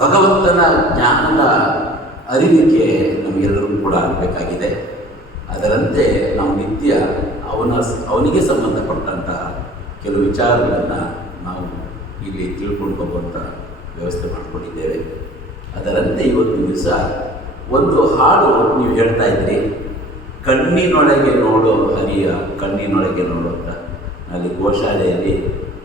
ಭಗವಂತನ ಜ್ಞಾನದ ಅರಿವಿಕೆ ನಮಗೆಲ್ಲರೂ ಕೂಡ ಆಗಬೇಕಾಗಿದೆ ಅದರಂತೆ ನಾವು ನಿತ್ಯ ಅವನ ಅವನಿಗೆ ಸಂಬಂಧಪಟ್ಟಂತಹ ಕೆಲವು ವಿಚಾರಗಳನ್ನು ನಾವು ಇಲ್ಲಿ ತಿಳ್ಕೊಂಡು ವ್ಯವಸ್ಥೆ ಮಾಡಿಕೊಂಡಿದ್ದೇವೆ. ಅದರಂತೆ ಇವತ್ತು ದಿವಸ ಒಂದು ಹಾಡು ನೀವು ಹೇಳ್ತಾ ಇದ್ರಿ ಕಣ್ಣಿನೊಳಗೆ ನೋಡೋ ಹರಿಯ ಕಣ್ಣಿನೊಳಗೆ ನೋಡೋ ಅಂತ. ಅಲ್ಲಿ ಗೋಶಾಲೆಯಲ್ಲಿ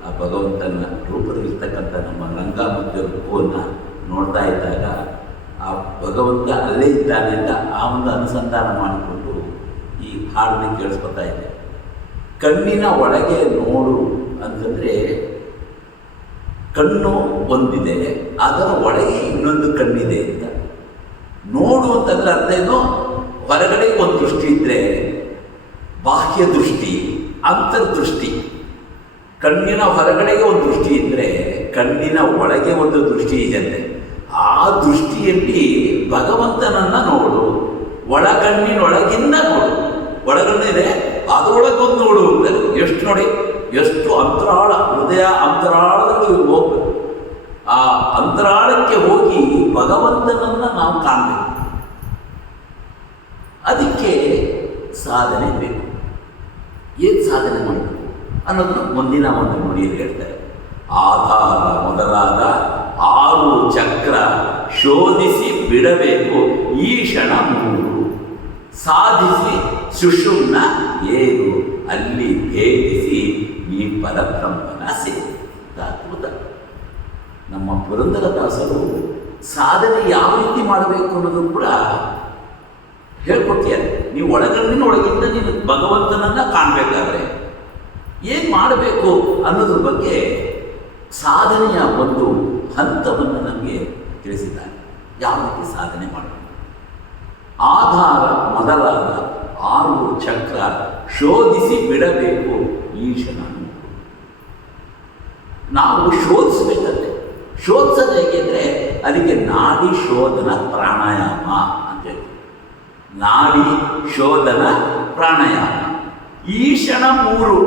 ಆ ಭಗವಂತನ ರೂಪದಲ್ಲಿರ್ತಕ್ಕಂಥ ನಮ್ಮ ರಂಗ ಮತ್ತು ರೂಪವನ್ನು ನೋಡ್ತಾ ಇದ್ದಾಗ ಆ ಭಗವಂತ ಅಲ್ಲೇ ಇದ್ದಾನೆ ಅಂತ ಆ ಒಂದು ಅನುಸಂಧಾನ ಮಾಡಿಕೊಂಡು ಈ ಹಾಡನ್ನ ಕೇಳಿಸ್ಕೊತಾ ಇದ್ದೆ. ಕಣ್ಣಿನ ಒಳಗೆ ನೋಡು ಅಂತಂದರೆ ಕಣ್ಣು ಒಂದಿದೆ, ಅದರ ಒಳಗೆ ಇನ್ನೊಂದು ಕಣ್ಣಿದೆ ಅಂತ. ನೋಡು ಅಂತಂದ್ರೆ ಅರ್ಥ ಏನು? ಹೊರಗಡೆ ಒಂದು ದೃಷ್ಟಿ ಇದ್ದರೆ ಬಾಹ್ಯ ದೃಷ್ಟಿ, ಅಂತರ್ದೃಷ್ಟಿ. ಕಣ್ಣಿನ ಹೊರಗಡೆಗೆ ಒಂದು ದೃಷ್ಟಿ ಇದ್ದರೆ ಕಣ್ಣಿನ ಒಳಗೆ ಒಂದು ದೃಷ್ಟಿ ಇದೆಯಂತೆ ಆ ದೃಷ್ಟಿಯಲ್ಲಿ ಭಗವಂತನನ್ನ ನೋಡು, ಒಳಗಣ್ಣಿನೊಳಗಿಂದ ನೋಡು. ಒಳಗಣ್ಣಿದೆ ಅದರೊಳಗೊಂದು ನೋಡು ಅಂತಾರೆ. ಎಷ್ಟು ನೋಡಿ, ಎಷ್ಟು ಅಂತರಾಳ, ಹೃದಯ ಅಂತರಾಳದಲ್ಲಿ ಹೋಗ್ಬೇಕು ಆ ಅಂತರಾಳಕ್ಕೆ ಹೋಗಿ ಭಗವಂತನನ್ನ ನಾವು ಕಾಣಬೇಕು. ಅದಕ್ಕೆ ಸಾಧನೆ ಬೇಕು. ಏನು ಸಾಧನೆ ಮಾಡಬೇಕು ಅನ್ನೋದನ್ನು ಮುಂದಿನ ಒಂದು ನುಡಿಯಲ್ಲಿ ಹೇಳ್ತಾರೆ. ಆಧಾರ ಮೊದಲಾದ ಆರು ಚಕ್ರ ಶೋಧಿಸಿ ಬಿಡಬೇಕು. ಈ ಕ್ಷಣ ಮೂರು. ಸಾಧಿಸಿ ಸುಷುಮ್ನ ಏನು ಅಲ್ಲಿ ಭೇದಿಸಿ ಈ ಪರಬ್ರಹ್ಮನ ಅದ್ಭುತ. ನಮ್ಮ ಪುರಂದರದಾಸರು ಸಾಧನೆ ಯಾವ ರೀತಿ ಮಾಡಬೇಕು ಅನ್ನೋದು ಕೂಡ ಹೇಳ್ಕೊಟ್ಟಿದ್ದಾರೆ ನೀವು ಒಳಗಣ್ಣಿನ ಒಳಗಿಂದ ನೀನು ಭಗವಂತನನ್ನ ಕಾಣಬೇಕಾದ್ರೆ. ಏನು ಮಾಡಬೇಕು ಅನ್ನೋದ್ರ ಬಗ್ಗೆ ಸಾಧನೆಯ ಒಂದು ಹಂತವನ್ನು ನಮಗೆ ತಿಳಿಸಿದ್ದಾರೆ. ಯಾವ ಸಾಧನೆ ಮಾಡಬೇಕು ಆಧಾರ, ಮೊದಲಾದ ಆರು ಚಕ್ರ ಶೋಧಿಸಿ ಬಿಡಬೇಕು ಈಶನ ನಾವು ಶೋಧಿಸಬೇಕಂತೆ. ಶೋಧಿಸೋದು ಹೇಗೆಂದರೆ ಅದಕ್ಕೆ ನಾಡಿ ಶೋಧನ ಪ್ರಾಣಾಯಾಮ ಅಂತ ಹೇಳಿ ನಾಡಿ ಶೋಧನ ಪ್ರಾಣಾಯಾಮ. ಈಶನ ಮೂರು.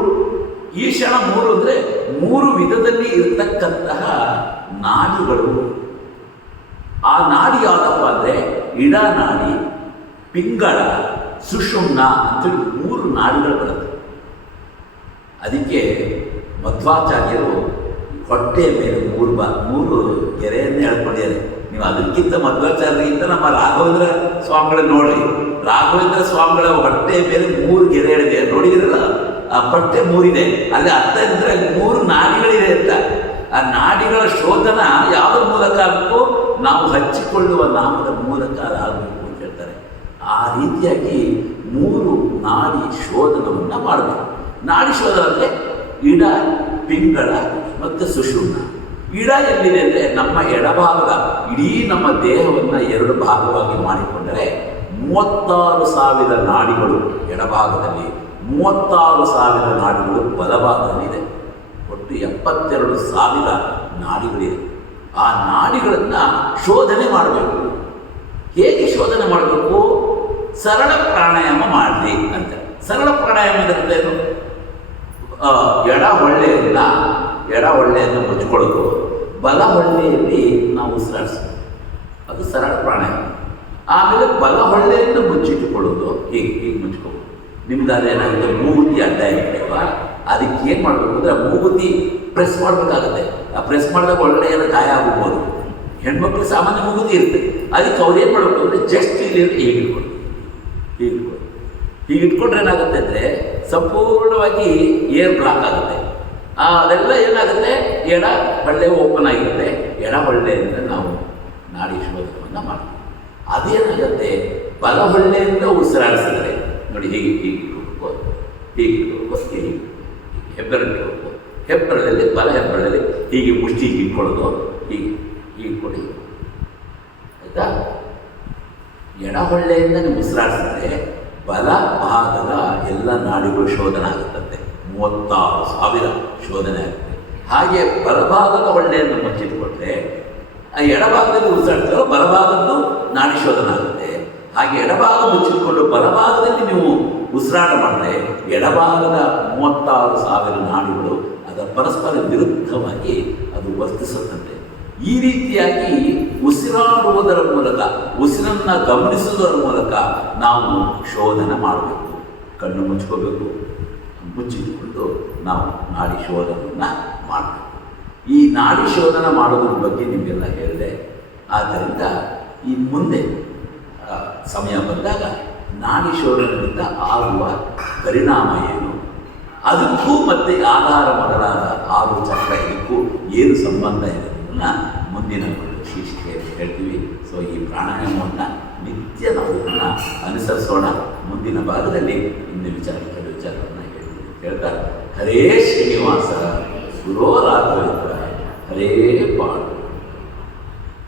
ಈಶನ ಮೂರು ಅಂದರೆ ಮೂರು ವಿಧದಲ್ಲಿ ಇರತಕ್ಕಂತಹ ನಾಡಿಗಳು. ಆ ನಾಡಿ ಯಾವುದಪ್ಪ ಅಂದರೆ ಇಡ ನಾಡಿ, ಪಿಂಗಳ, ಸುಷುಮ್ನ ಅಂತೇಳಿ ಮೂರು ನಾಡಿಗಳು ಬರುತ್ತೆ. ಅದಕ್ಕೆ ಮಧ್ವಾಚಾರ್ಯರು ಹೊಟ್ಟೆ ಮೇಲೆ ಮೂರು ಬಾ, ಮೂರು ಗೆರೆಯನ್ನೇ ಹೇಳ್ಕೊಂಡಿದ್ದಾರೆ ನೀವು ಅದಕ್ಕಿಂತ ಮಧ್ವಾಚಾರ್ಯರಿಗಿಂತ ನಮ್ಮ ರಾಘವೇಂದ್ರ ಸ್ವಾಮಿಗಳನ್ನ ನೋಡಿ ರಾಘವೇಂದ್ರ ಸ್ವಾಮಿಗಳ ಹೊಟ್ಟೆ ಮೇಲೆ ಮೂರು ಗೆರೆ ಹೇಳಿದೆ ನೋಡಿದಿರಲ್ಲ ಆ ಮೂರಿದೆ. ಅಲ್ಲಿ ಅರ್ಥ ಇದ್ದರೆ ಮೂರು ನಾಡಿಗಳಿದೆ ಅಂತ. ಆ ನಾಡಿಗಳ ಶೋಧನ ಯಾವುದ್ರ ಮೂಲಕ ಆಗಬೇಕು? ನಾವು ಹಚ್ಚಿಕೊಳ್ಳುವ ನಾಮದ ಮೂಲಕ ಅದಾಗಬೇಕು ಅಂತ ಹೇಳ್ತಾರೆ. ಆ ರೀತಿಯಾಗಿ ಮೂರು ನಾಡಿ ಶೋಧನವನ್ನು ಮಾಡಬೇಕು. ನಾಡಿ ಶೋಧನ ಅಂದರೆ ಇಡ, ಪಿಂಗಳ, ಮತ್ತು ಸುಷುಮ್ನ. ಇಡ ಎಲ್ಲಿದೆ ಅಂದರೆ ನಮ್ಮ ಎಡಭಾಗದ, ಇಡೀ ನಮ್ಮ ದೇಹವನ್ನು ಎರಡು ಭಾಗವಾಗಿ ಮಾಡಿಕೊಂಡರೆ ಮೂವತ್ತಾರು ಸಾವಿರ ನಾಡಿಗಳು ಎಡಭಾಗದಲ್ಲಿ ಮೂವತ್ತಾರು ಸಾವಿರ ನಾಡಿಗಳು ಬಲಭಾಗದಲ್ಲಿದೆ ಒಟ್ಟು ಎಪ್ಪತ್ತೆರಡು ಸಾವಿರ ನಾಡಿಗಳಿವೆ ಆ ನಾಡಿಗಳನ್ನು ಶೋಧನೆ ಮಾಡಬೇಕು. ಹೇಗೆ ಶೋಧನೆ ಮಾಡಬೇಕು? ಸರಳ ಪ್ರಾಣಾಯಾಮ ಮಾಡಲಿ ಅಂತ. ಸರಳ ಪ್ರಾಣಾಯಾಮ ಏನು? ಎಡ ಹೊಳ್ಳೆಯನ್ನು ಎಡ ಹೊಳ್ಳೆಯನ್ನು ಮುಚ್ಕೊಳ್ಳೋದು. ಬಲ ಹೊಳ್ಳೆಯಲ್ಲಿ ನಾವು ಉಸಿರಾಡಿಸ್ಬೇಕು ಅದು ಸರಳ ಪ್ರಾಣಾಯಾಮ. ಆಮೇಲೆ ಬಲ ಹೊಳ್ಳೆಯನ್ನು ಮುಚ್ಚಿಟ್ಟುಕೊಳ್ಳೋದು. ಹೀಗೆ? ಹೀಗೆ ಮುಚ್ಕೋಬೋದು ನಿಮ್ದು ಅದೇನಾಗುತ್ತೆ ಮೂಗುತಿ ಅಡ್ಡ ಇರ್ತೇವಾ ಅದಕ್ಕೆ ಏನು ಮಾಡಬೇಕು ಅಂದರೆ ಮೂಗುತಿ ಪ್ರೆಸ್ ಮಾಡಬೇಕಾಗುತ್ತೆ. ಆ ಪ್ರೆಸ್ ಮಾಡಿದಾಗ ಒಳಗಡೆ ಏನೋ ಗಾಯ ಆಗ್ಬೋದು. ಹೆಣ್ಮಕ್ಳು ಸಾಮಾನ್ಯ ಮೂಗುತಿ ಇರುತ್ತೆ. ಅದಕ್ಕೆ ಅವ್ರು ಏನು ಮಾಡಬೇಕು ಅಂದರೆ ಜಸ್ಟ್ ಇಲ್ಲಿ ಹೀಗೆ ಇಟ್ಕೊಂಡು ಹೀಗೆ ಹೀಗೆ ಇಟ್ಕೊಂಡ್ರೆ ಏನಾಗುತ್ತೆ ಅಂದರೆ ಸಂಪೂರ್ಣವಾಗಿ ಏರ್ ಬ್ಲಾಕ್ ಆಗುತ್ತೆ. ಅದೆಲ್ಲ ಏನಾಗುತ್ತೆ? ಎಡ ಬಳ್ಳೆ ಓಪನ್ ಆಗಿರುತ್ತೆ. ಎಡ ಹೊಳ್ಳೆಯಿಂದ ನಾವು ನಾಡಿ ಶೋಧನವನ್ನು ಮಾಡ್ತೀವಿ. ಅದೇನಾಗುತ್ತೆ? ಬಲ ಹೊಳ್ಳೆಯಿಂದ ಉಸಿರಾಡಿಸಿದ್ರೆ. ನೋಡಿ ಹೀಗೆ ಹೀಗೆ ಇಟ್ಕೊಬೇಕು ಹೀಗೆ ಇಟ್ಕೊಬೇಕು ಹೀಗೆ ಹೆಬ್ಬೆರಳಲ್ಲಿ, ಬಲ ಹೆಬ್ಬೆರಳಲ್ಲಿ ಹೀಗೆ ಮುಷ್ಟಿ ಹೀಗೆ ಹೀಗೆ ಹೀಗೆ ಕೊಡಿ ಆಯಿತಾ? ಎಡಹೊಳ್ಳೆಯಿಂದ ನೀವು ಉಸಿರಾಡಿಸಿದ್ರೆ ಬಲ ಭಾಗದ ಎಲ್ಲ ನಾಡಿಗಳು ಶೋಧನೆ ಆಗುತ್ತಂತೆ. ಮೂವತ್ತಾರು ಸಾವಿರ ಶೋಧನೆ ಆಗುತ್ತೆ. ಹಾಗೆ ಬಲಭಾಗದ ಹೊಳ್ಳೆಯನ್ನು ಮುಚ್ಚಿಟ್ಕೊಂಡ್ರೆ ಆ ಎಡಭಾಗದಲ್ಲಿ ಉಸಿರಾಡ್ತಾರೋ ಬಲಭಾಗದ್ದು ನಾಡಿ ಶೋಧನೆ ಆಗುತ್ತೆ. ಹಾಗೆ ಎಡಭಾಗ ಮುಚ್ಚಿಟ್ಕೊಂಡು ಬಲಭಾಗದಲ್ಲಿ ನೀವು ಉಸಿರಾಟ ಮಾಡಿದ್ರೆ ಎಡಭಾಗದ ಮೂವತ್ತಾರು ಸಾವಿರ ನಾಡುಗಳು ಅದರ ಪರಸ್ಪರ ವಿರುದ್ಧವಾಗಿ ಅದು ವರ್ತಿಸುತ್ತಂತೆ. ಈ ರೀತಿಯಾಗಿ ಉಸಿರಾಡುವುದರ ಮೂಲಕ, ಉಸಿರನ್ನು ಗಮನಿಸುವುದರ ಮೂಲಕ ನಾವು ಶೋಧನೆ ಮಾಡಬೇಕು. ಕಣ್ಣು ಮುಚ್ಕೋಬೇಕು ಮುಚ್ಚಿಟ್ಟುಕೊಂಡು ನಾವು ನಾಡಿ ಶೋಧನವನ್ನು ಮಾಡಬೇಕು. ಈ ನಾಡಿ ಶೋಧನೆ ಮಾಡೋದ್ರ ಬಗ್ಗೆ ನಿಮಗೆಲ್ಲ ಹೇಳಿದೆ. ಆದ್ದರಿಂದ ಈ ಮುಂದೆ ಸಮಯ ಬಂದಾಗ ಶೋಧನದಿಂದ ಆಗುವ ಪರಿಣಾಮ ಏನು? ಅದಕ್ಕೂ ಮತ್ತೆ ಆಧಾರ ಮಾಡಲಾದ ಆರು ಚಕ್ರ ಇದಕ್ಕೂ ಏನು ಸಂಬಂಧ ಇದೆ ಅನ್ನೋದನ್ನ ಮುಂದಿನ ಶೀರ್ಷಿಕೆಯಲ್ಲಿ ಹೇಳ್ತೀವಿ. ಸೊ ಈ ಪ್ರಾಣಾಯಾಮವನ್ನು ನಿತ್ಯ ನಾವು ಇದನ್ನು ಅನುಸರಿಸೋಣ. ಮುಂದಿನ ಭಾಗದಲ್ಲಿ ಇನ್ನು ವಿಚಾರ ವಿಚಾರವನ್ನು ಹೇಳ್ತೀವಿ ಹೇಳ್ತಾ, ಹರೇ ಶ್ರೀನಿವಾಸ ಗುರೋ ಹರೇ ಪಾಠ